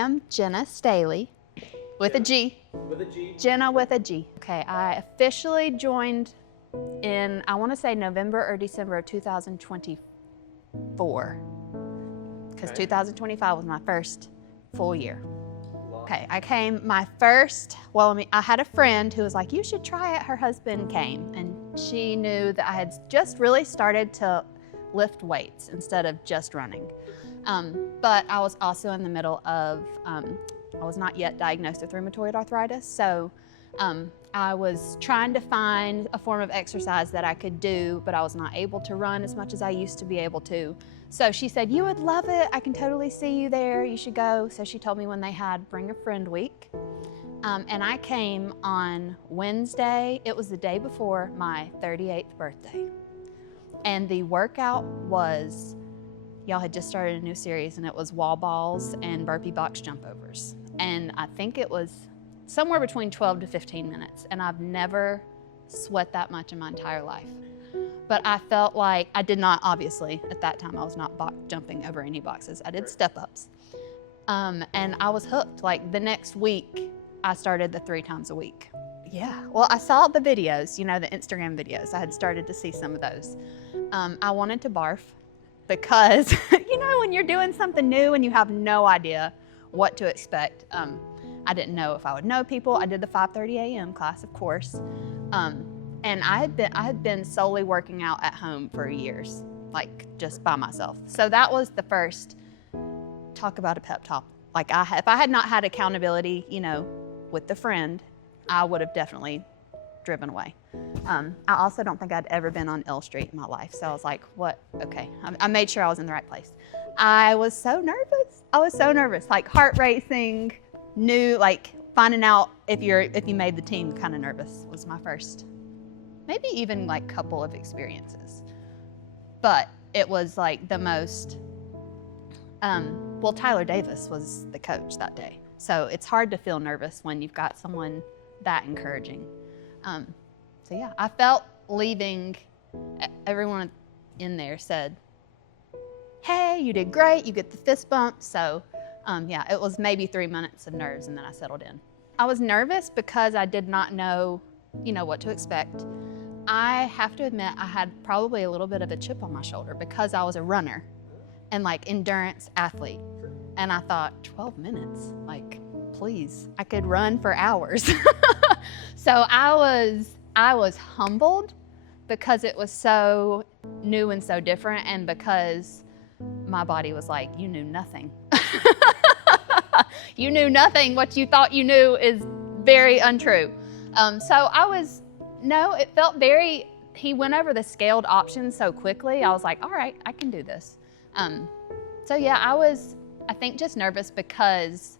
am Ginna Staley with a G. With a G. Ginna with a G. Okay, I officially joined in, I want to say November or December of 2024. Because 2025 was my first full year. Okay, I came my first, I had a friend who was like, you should try it. Her husband came and she knew that I had just really started to lift weights instead of just running. But I was also in the middle of, I was not yet diagnosed with rheumatoid arthritis. So I was trying to find a form of exercise that I could do, but I was not able to run as much as I used to be able to. So she said, you would love it. I can totally see you there. You should go. So she told me when they had Bring a Friend Week. And I came on Wednesday. It was the day before my 38th birthday. And the workout was, y'all had just started a new series, and it was wall balls and burpee box jump overs. And I think it was somewhere between 12 to 15 minutes. And I've never sweat that much in my entire life. But I felt like I did not, obviously, at that time, I was not jumping over any boxes. I did step-ups. And I was hooked. Like the next week, I started the 3 times a week. Yeah, well, I saw the videos, you know, the Instagram videos. I had started to see some of those. I wanted to barf because, you know, when you're doing something new and you have no idea what to expect, I didn't know if I would know people. I did the 5:30 a.m. class, of course. And I had been solely working out at home for years, like just by myself. So that was the first, talk about a pep talk. Like if I had not had accountability, you know, with the friend, I would have definitely driven away. I also don't think I'd ever been on L Street in my life. So I was like, what? Okay, I made sure I was in the right place. I was so nervous. Like heart racing, new, like finding out if you made the team, kind of nervous was my first. Maybe even like couple of experiences. But it was like the most, well, Tyler Davis was the coach that day. So it's hard to feel nervous when you've got someone that encouraging. So yeah, I felt leaving, everyone in there said, hey, you did great, you get the fist bump. So yeah, it was maybe 3 minutes of nerves and then I settled in. I was nervous because I did not know, you know, what to expect. I have to admit, I had probably a little bit of a chip on my shoulder because I was a runner and like endurance athlete. And I thought, 12 minutes, like, please, I could run for hours. So I was humbled because it was so new and so different, and because my body was like, you knew nothing. You knew nothing. What you thought you knew is very untrue. No, it felt very, he went over the scaled options so quickly. I was like, all right, I can do this. So yeah, I think just nervous because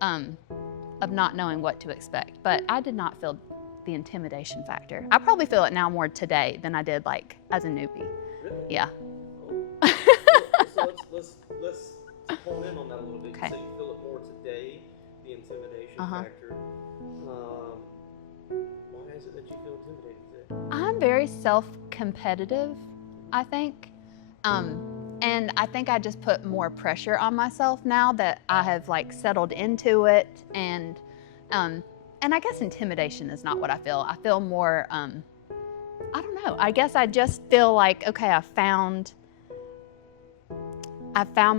of not knowing what to expect, but I did not feel the intimidation factor. I probably feel it now more today than I did like as a newbie. Really? Yeah. Oh. So let's hone in on that a little bit. Okay. So you feel it more today, the intimidation factor. Why is it that you feel intimidated today? I'm very self-competitive, I think. And I think I just put more pressure on myself now that I have like settled into it. And I guess intimidation is not what I feel. I feel more, I don't know. I guess I just feel like, okay, I found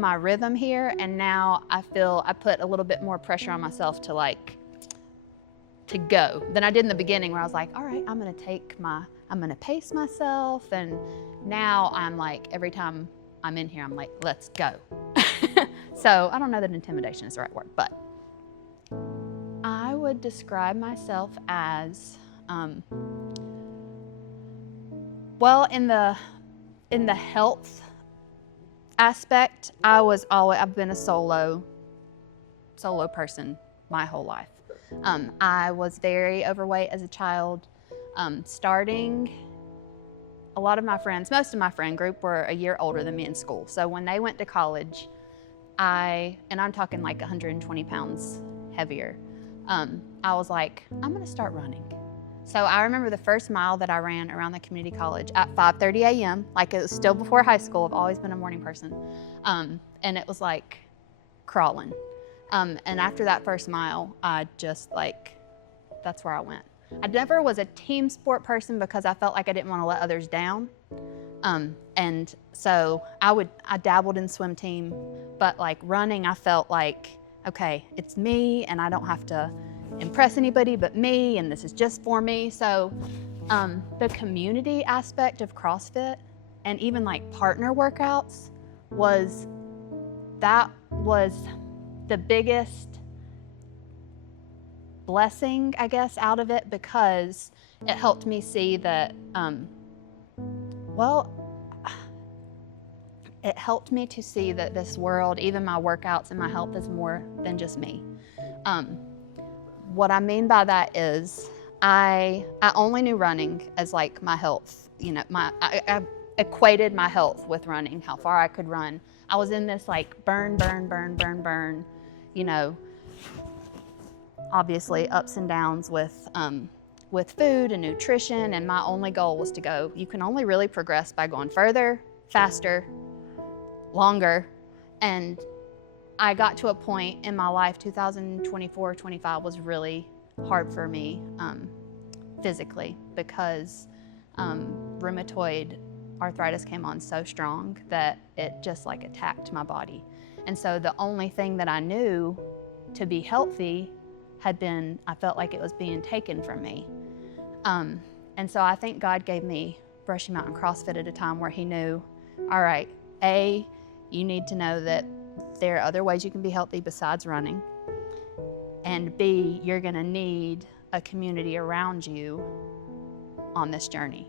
my rhythm here, and now I feel I put a little bit more pressure on myself to go than I did in the beginning, where I was like, all right, I'm gonna pace myself, and now I'm like, every time I'm in here, I'm like, let's go. So I don't know that intimidation is the right word, but I would describe myself as, well, in the health aspect, I've been a solo person my whole life. I was very overweight as a child. Starting, a lot of my friends, most of my friend group were a year older than me in school. So when they went to college, I'm talking like 120 pounds heavier, I was like, I'm gonna start running. So I remember the first mile that I ran around the community college at 5:30 a.m. Like it was still before high school. I've always been a morning person. And it was like crawling. And after that first mile, I just that's where I went. I never was a team sport person because I felt like I didn't want to let others down. And so I dabbled in swim team, but like running, I felt like, okay, it's me and I don't have to impress anybody but me, and this is just for me. So the community aspect of CrossFit and even like partner workouts was the biggest blessing, I guess, out of it, because it helped me see that, it helped me to see that this world, even my workouts and my health, is more than just me. What I mean by that is I only knew running as like my health. You know, I equated my health with running, how far I could run. I was in this like burn, you know, obviously ups and downs with food and nutrition, and my only goal was to go, you can only really progress by going further, faster, longer. And I got to a point in my life, 2024, 25 was really hard for me physically, because rheumatoid arthritis came on so strong that it just like attacked my body. And so the only thing that I knew to be healthy I felt like it was being taken from me. And so I think God gave me Brushy Mountain CrossFit at a time where he knew, all right, A, you need to know that there are other ways you can be healthy besides running. And B, you're gonna need a community around you on this journey.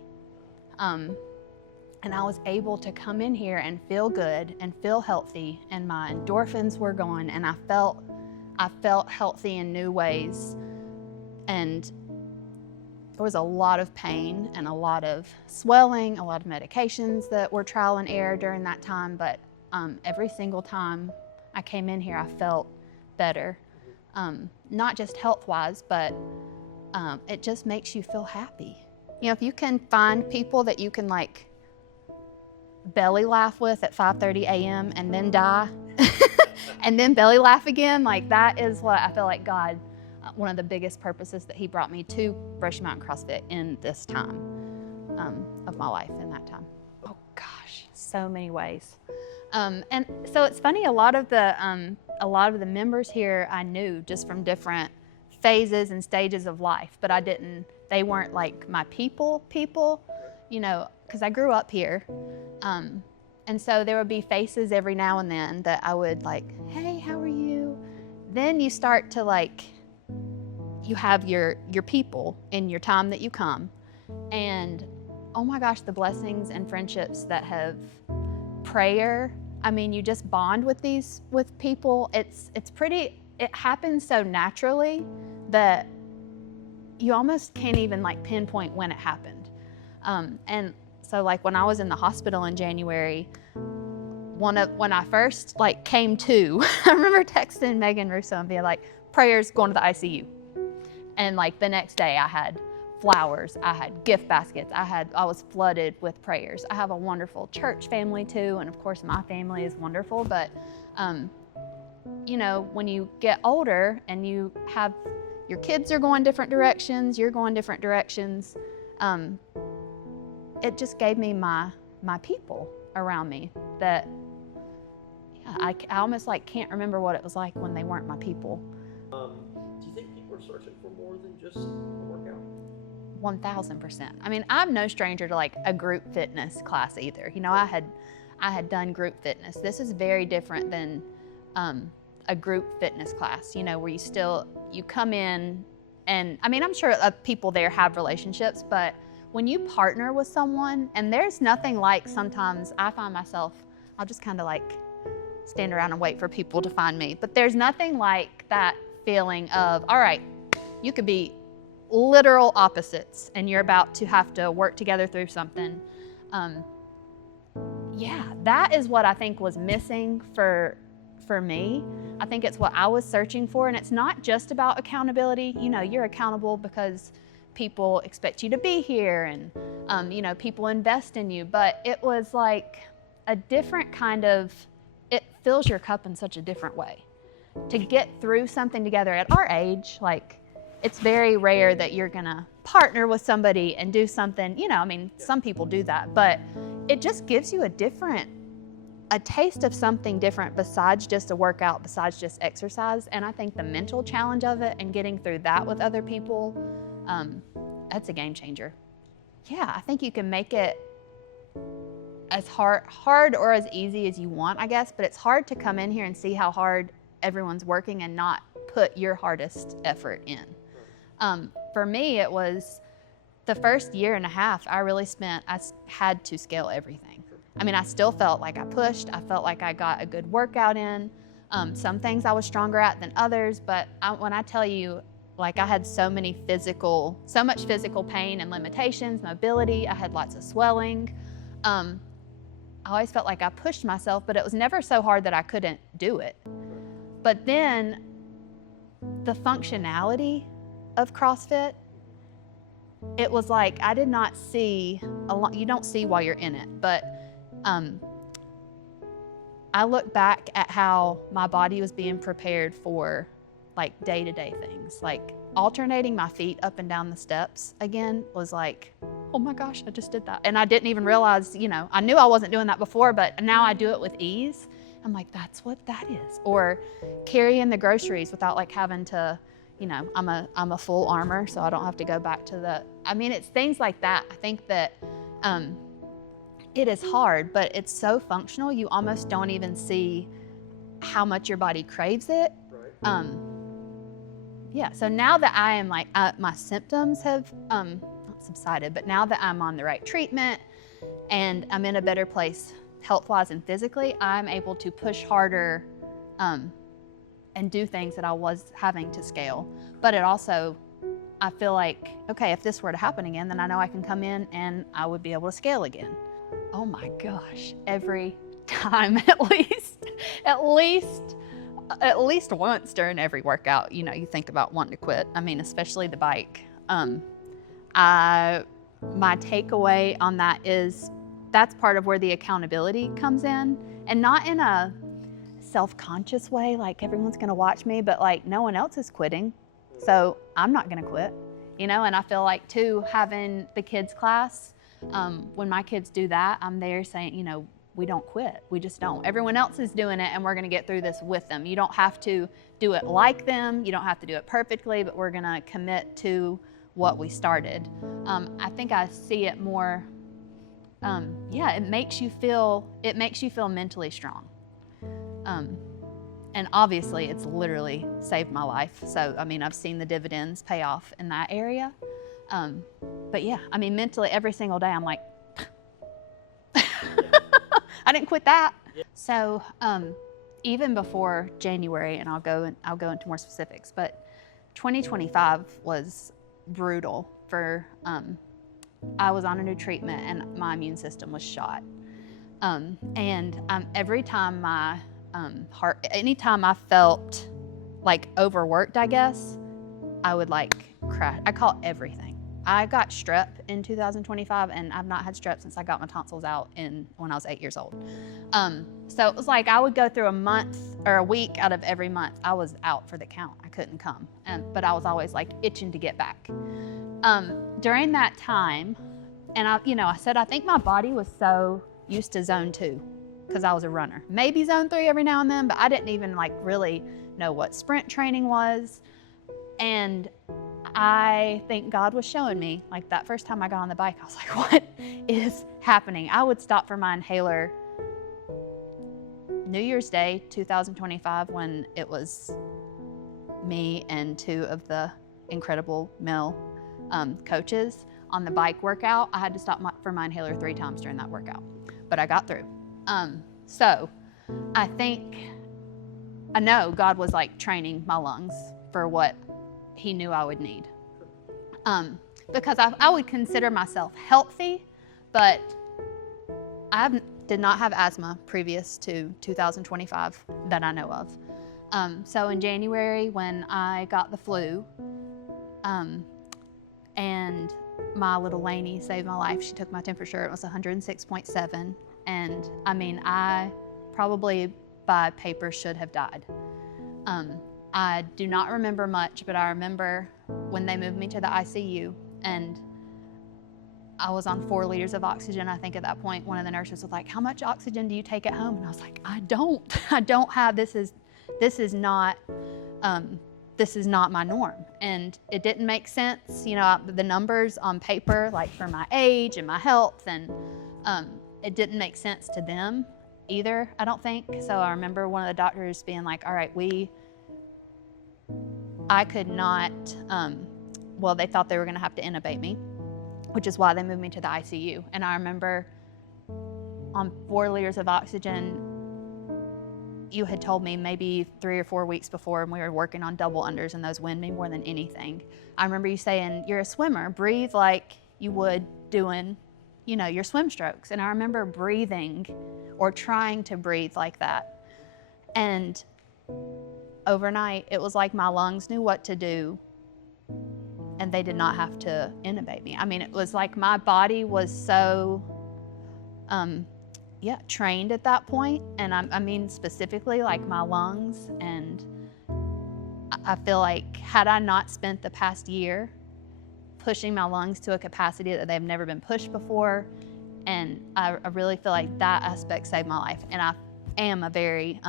And I was able to come in here and feel good and feel healthy, and my endorphins were going, and I felt healthy in new ways. And there was a lot of pain and a lot of swelling, a lot of medications that were trial and error during that time, but every single time I came in here, I felt better. Not just health-wise, but it just makes you feel happy. You know, if you can find people that you can like belly laugh with at 5:30 a.m. and then die, and then belly laugh again, like that is what I feel like God, one of the biggest purposes that he brought me to Brushy Mountain CrossFit in this time of my life, in that time. Oh gosh, so many ways. And so it's funny, a lot of the members here I knew just from different phases and stages of life, but they weren't like my people, you know, because I grew up here. And so there would be faces every now and then that I would like, hey, how are you? Then you start to like, you have your people in your time that you come. And oh my gosh, the blessings and friendships that have prayer. I mean, you just bond with people. It happens so naturally that you almost can't even like pinpoint when it happened. And so like when I was in the hospital in January, when I first like came to, I remember texting Megan Russo and being like, prayers going to the ICU. And like the next day I had flowers, I had gift baskets, I was flooded with prayers. I have a wonderful church family too, and of course my family is wonderful, but you know, when you get older and you have, your kids are going different directions, you're going different directions, it just gave me my people around me that, yeah, I almost like can't remember what it was like when they weren't my people. Do you think people are searching for more than just a workout? 1000%. I mean, I'm no stranger to like a group fitness class either. You know, I had done group fitness. This is very different than a group fitness class, you know, where you come in, and I mean, I'm sure people there have relationships, but when you partner with someone, and there's nothing like, sometimes I find myself, I'll just kind of like stand around and wait for people to find me, but there's nothing like that feeling of, all right, you could be literal opposites and you're about to have to work together through something. Yeah, that is what I think was missing for me. I think it's what I was searching for, and it's not just about accountability. You know, you're accountable because people expect you to be here, and you know, people invest in you, but it was like a different kind of, it fills your cup in such a different way. to get through something together at our age, like, it's very rare that you're gonna partner with somebody and do something, you know, I mean, some people do that, but it just gives you a taste of something different besides just a workout, besides just exercise. And I think the mental challenge of it and getting through that with other people, that's a game changer. Yeah, I think you can make it as hard or as easy as you want, I guess, but it's hard to come in here and see how hard everyone's working and not put your hardest effort in. For me, it was the first year and a half I had to scale everything. I mean, I still felt like I pushed. I felt like I got a good workout in. Some things I was stronger at than others, but when I tell you, like, I had so much physical pain and limitations, mobility, I had lots of swelling. I always felt like I pushed myself, but it was never so hard that I couldn't do it. But then the functionality of CrossFit, it was like I did not see you don't see while you're in it, but I look back at how my body was being prepared for like day-to-day things, like alternating my feet up and down the steps again was like, oh my gosh, I just did that. And I didn't even realize, you know, I knew I wasn't doing that before, but now I do it with ease. I'm like, that's what that is. Or carrying the groceries without like having to, you know, I'm a full armor, so I don't have to go back to it's things like that. I think that it is hard, but it's so functional, you almost don't even see how much your body craves it. Right. Yeah, so now that I am like, my symptoms have not subsided, but now that I'm on the right treatment and I'm in a better place health-wise and physically, I'm able to push harder and do things that I was having to scale. But it also, I feel like, okay, if this were to happen again, then I know I can come in and I would be able to scale again. Oh my gosh, every time at least once during every workout, you know, you think about wanting to quit. I mean, especially the bike. My takeaway on that is that's part of where the accountability comes in, and not in a self-conscious way, like everyone's gonna watch me, but like no one else is quitting, so I'm not gonna quit, you know. And I feel like too, having the kids class, when my kids do that, I'm there saying, you know, we don't quit, we just don't. Everyone else is doing it and we're gonna get through this with them. You don't have to do it like them, you don't have to do it perfectly, but we're gonna commit to what we started. I think I see it more, it makes you feel mentally strong. And obviously it's literally saved my life. So, I mean, I've seen the dividends pay off in that area. But yeah, I mean, mentally every single day I'm like, I didn't quit that. Yeah. So, even before January, and I'll go into more specifics, but 2025 was brutal for, I was on a new treatment and my immune system was shot. Every time anytime I felt like overworked, I guess, I would like crash. I caught everything. I got strep in 2025 and I've not had strep since I got my tonsils out when I was 8 years old. So it was like I would go through a month or a week out of every month. I was out for the count. I couldn't come. But I was always like itching to get back. During that time, and I said I think my body was so used to zone 2 because I was a runner. Maybe zone 3 every now and then, but I didn't even like really know what sprint training was. And I think God was showing me, like that first time I got on the bike, I was like, what is happening? I would stop for my inhaler New Year's Day, 2025, when it was me and 2 of the incredible male coaches on the bike workout. I had to stop for my inhaler 3 times during that workout, but I got through. So I know God was like training my lungs for what He knew I would need. Because I would consider myself healthy, but I did not have asthma previous to 2025 that I know of. So in January when I got the flu, and my little Lainey saved my life. She took my temperature, it was 106.7. And I mean, I probably by paper should have died. I do not remember much, but I remember when they moved me to the ICU, and I was on 4 liters of oxygen. I think at that point, one of the nurses was like, "How much oxygen do you take at home?" And I was like, I don't have, this is not my norm. And it didn't make sense, the numbers on paper, like for my age and my health, and it didn't make sense to them either, I don't think. So I remember one of the doctors being like, all right, I could not, they thought they were gonna have to intubate me, which is why they moved me to the ICU. And I remember on 4 liters of oxygen, you had told me maybe 3 or 4 weeks before, and we were working on double unders, and those wind me more than anything. I remember you saying, "You're a swimmer, breathe like you would doing, your swim strokes." And I remember breathing or trying to breathe like that. And overnight, it was like my lungs knew what to do, and they did not have to intubate me. I mean, it was like my body was so, trained at that point. And I mean, specifically like my lungs. And I feel like had I not spent the past year pushing my lungs to a capacity that they've never been pushed before, and I really feel like that aspect saved my life. And I am a very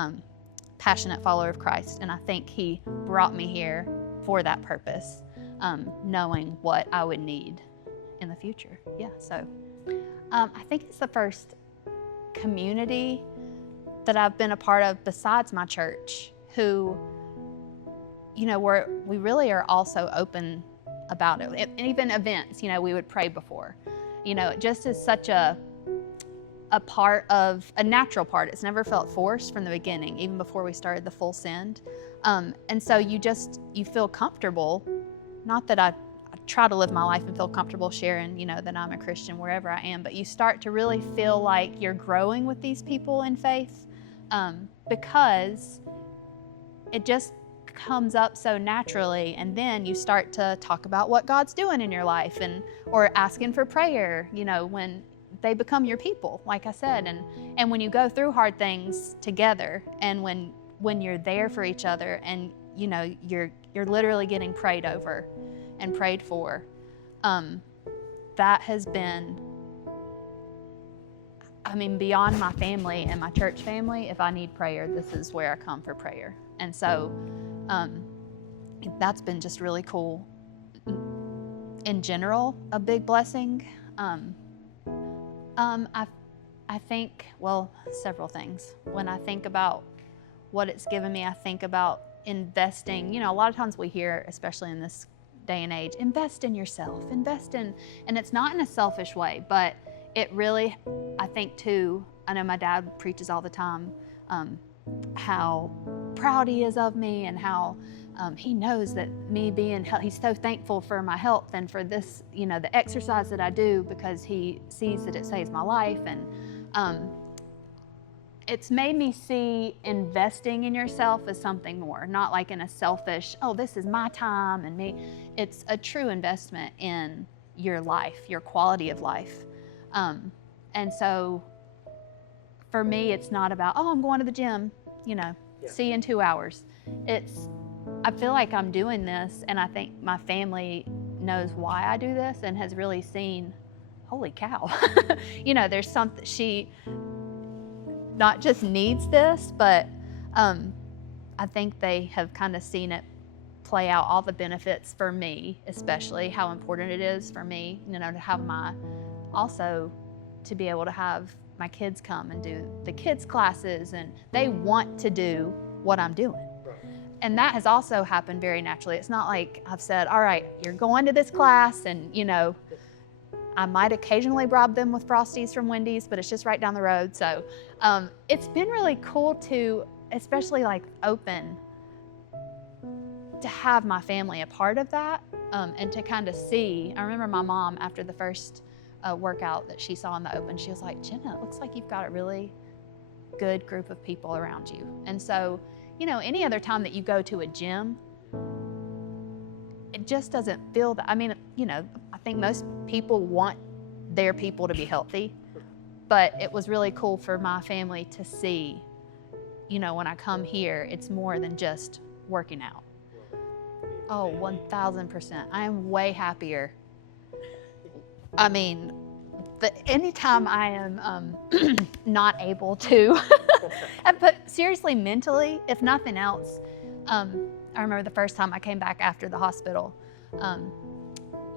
passionate follower of Christ, and I think he brought me here for that purpose, knowing what I would need in the future. Yeah, so I think it's the first community that I've been a part of besides my church who, we really are also open about it. Even events, we would pray before. It just is such a part of, a natural part. It's never felt forced from the beginning, even before we started the full send. And so you feel comfortable. Not that I try to live my life and feel comfortable sharing, that I'm a Christian wherever I am, but you start to really feel like you're growing with these people in faith, because it just comes up so naturally. And then you start to talk about what God's doing in your life, or asking for prayer, when they become your people, like I said, and when you go through hard things together, and when you're there for each other, and you're literally getting prayed over and prayed for, that has been, beyond my family and my church family. If I need prayer, this is where I come for prayer. And so that's been just really cool. In general, a big blessing. I think, several things. When I think about what it's given me, I think about investing. A lot of times we hear, especially in this day and age, invest in yourself, and it's not in a selfish way, but it really, I think too, I know my dad preaches all the time, how proud he is of me, and how he knows that me being, he's so thankful for my health and for this, the exercise that I do, because he sees that it saves my life. And it's made me see investing in yourself as something more, not like in a selfish, oh, this is my time and me. It's a true investment in your life, your quality of life. And so for me, it's not about, oh, I'm going to the gym, see you in 2 hours. I feel like I'm doing this, and I think my family knows why I do this and has really seen, holy cow, there's something, she not just needs this, but I think they have kind of seen it play out, all the benefits for me, especially how important it is for me, to have also to be able to have my kids come and do the kids' classes, and they want to do what I'm doing. And that has also happened very naturally. It's not like I've said, all right, you're going to this class, and I might occasionally bribe them with Frosties from Wendy's, but it's just right down the road. So it's been really cool to, especially like open, to have my family a part of that, and to kind of see. I remember my mom, after the first workout that she saw in the open, she was like, "Ginna, it looks like you've got a really good group of people around you." And so, any other time that you go to a gym, it just doesn't feel that. I think most people want their people to be healthy, but it was really cool for my family to see, you know, when I come here, it's more than just working out. Oh, 1000%. I am way happier. I mean, anytime I am not able to, but seriously, mentally, if nothing else, I remember the first time I came back after the hospital,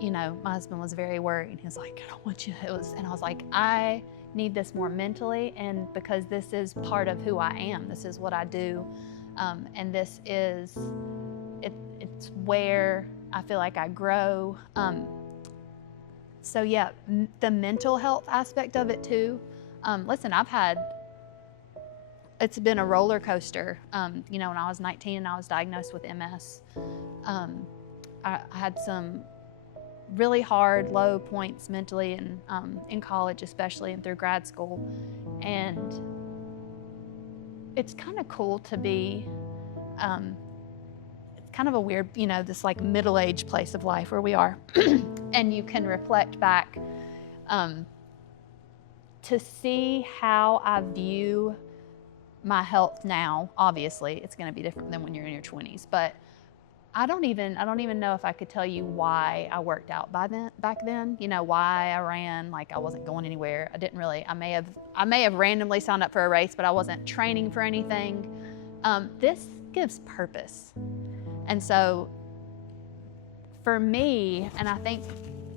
you know, my husband was very worried. He was like, I don't want you, and I was like, I need this more mentally, and because this is part of who I am, this is what I do, and this is, it's where I feel like I grow. So yeah, the mental health aspect of it too. Listen, it's been a roller coaster. You know, when I was 19 and I was diagnosed with MS, I had some really hard low points mentally, and in college especially, and through grad school. And it's kind of cool to be, it's kind of a weird, you know, this like middle-aged place of life where we are. And you can reflect back to see how I view my health now. Obviously, it's going to be different than when you're in your 20s, but I don't even know if I could tell you why I worked out back then. You know, why I ran. Like, I wasn't going anywhere. I didn't really. I may have randomly signed up for a race, but I wasn't training for anything. This gives purpose, and so for me, and I think,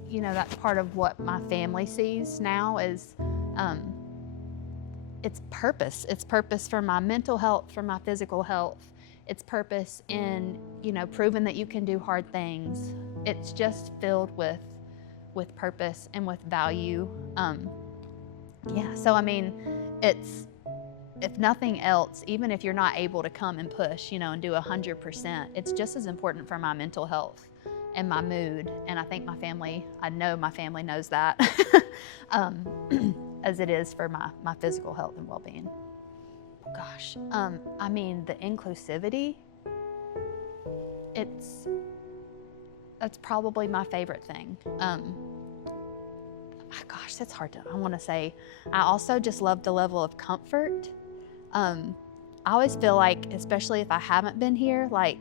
you know, that's part of what my family sees now is, it's purpose. It's purpose for my mental health, for my physical health. It's purpose in, you know, proving that you can do hard things. It's just filled with purpose and with value. Yeah, so I mean, it's, if nothing else, even if you're not able to come and push, you know, and do 100%, it's just as important for my mental health and my mood. And I think I know my family knows that, as it is for my physical health and well-being. Gosh, I mean, the inclusivity, that's probably my favorite thing. Gosh, that's hard I want to say. I also just love the level of comfort. I always feel like, especially if I haven't been here, like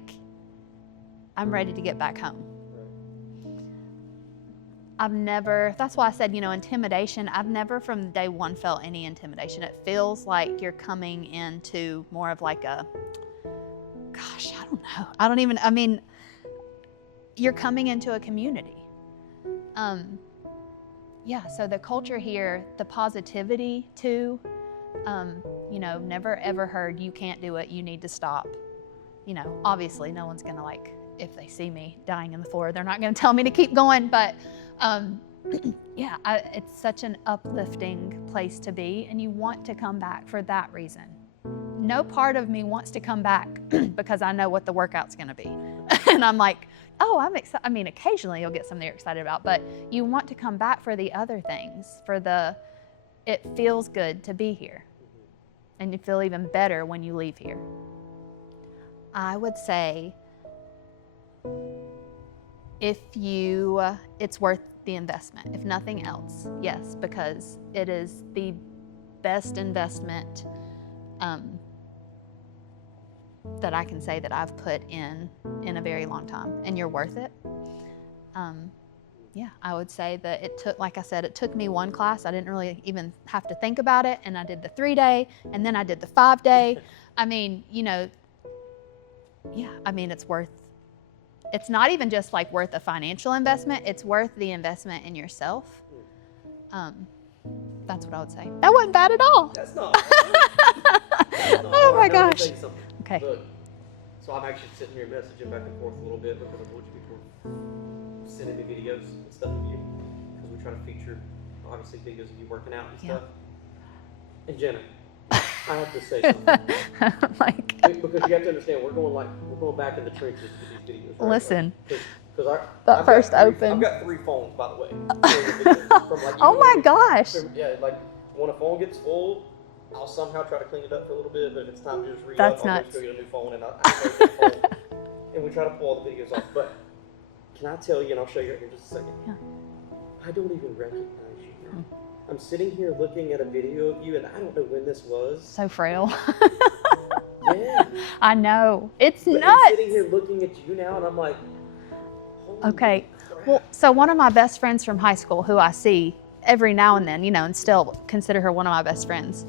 I'm ready to get back home. That's why I said, you know, intimidation, I've never from day one felt any intimidation. It feels like you're coming into more of like I don't know. I mean, you're coming into a community. Yeah, so the culture here, the positivity too, you know, never ever heard, you can't do it, you need to stop. You know, obviously no one's gonna, like, if they see me dying on the floor, they're not gonna tell me to keep going, but yeah, it's such an uplifting place to be, and you want to come back for that reason. No part of me wants to come back because I know what the workout's gonna be. And I'm like, oh, I'm excited. I mean, occasionally you'll get something you're excited about, but you want to come back for the other things, it feels good to be here. And you feel even better when you leave here. I would say it's worth the investment, if nothing else, yes, because it is the best investment that I can say that I've put in a very long time, and you're worth it. Yeah, I would say that it took me one class. I didn't really even have to think about it, and I did the 3-day, and then I did the 5-day. I mean, you know, yeah, I mean, it's not even just like worth a financial investment, it's worth the investment in yourself. That's what I would say. That wasn't bad at all. That's not bad. Oh my Now, let me gosh. tell you something. Okay. Look, so I'm actually sitting here messaging back and forth a little bit because I told you people sending me videos and stuff of you, because we try to feature, obviously, videos of you working out and stuff. And Ginna, I have to say something. Like, because you have to understand, we're going back in the trenches with these videos. Right? Listen. Because I've got 3 phones, by the way. From like, oh my gosh. Yeah, like when a phone gets full, I'll somehow try to clean it up for a little bit, but if it's time to just That's I'll nuts. just go get a new phone, and I take the phone, and we try to pull all the videos off. But can I tell you, and I'll show you right here in just a second, I don't even recognize you. I'm sitting here looking at a video of you, and I don't know when this was. So frail. Yeah. I know. It's But I'm nuts. sitting here looking at you now, and I'm like, holy Okay. crap. Well, so one of my best friends from high school, who I see every now and then, and still consider her one of my best friends.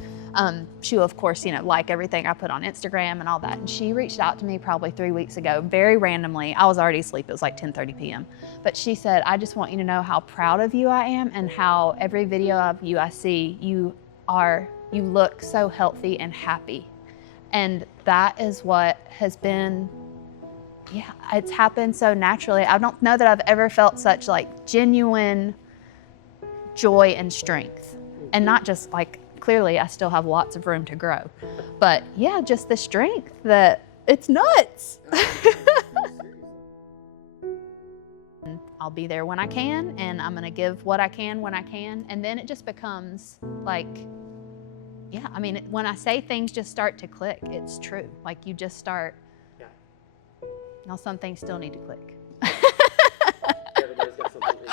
She will, of course, like everything I put on Instagram and all that. And she reached out to me probably 3 weeks ago, very randomly. I was already asleep. It was like 10:30 p.m. But she said, I just want you to know how proud of you I am, and how every video of you I see, you look so healthy and happy. And that is what has been, it's happened so naturally. I don't know that I've ever felt such like genuine joy and strength. And not just like, clearly I still have lots of room to grow, but yeah, just the strength that it's nuts. I'll be there when I can, and I'm gonna give what I can when I can. And then it just becomes like, when I say things just start to click, it's true. Like you just start, now some things still need to click. Everybody's got something to do.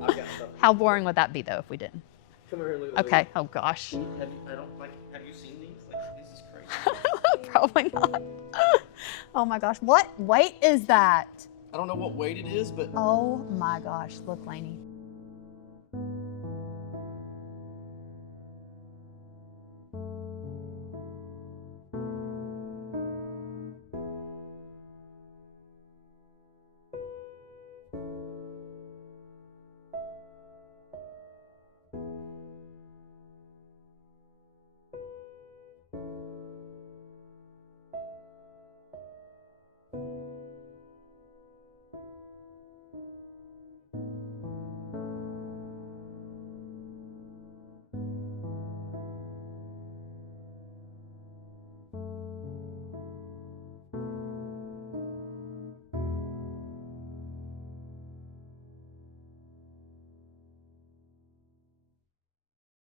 I've got something. How boring would that be though if we didn't? Come over here and look at Okay, oh gosh. Have you seen these? Like, this is crazy. Probably not. Oh my gosh, what weight is that? I don't know what weight it is, but Oh my gosh, look, Lainey.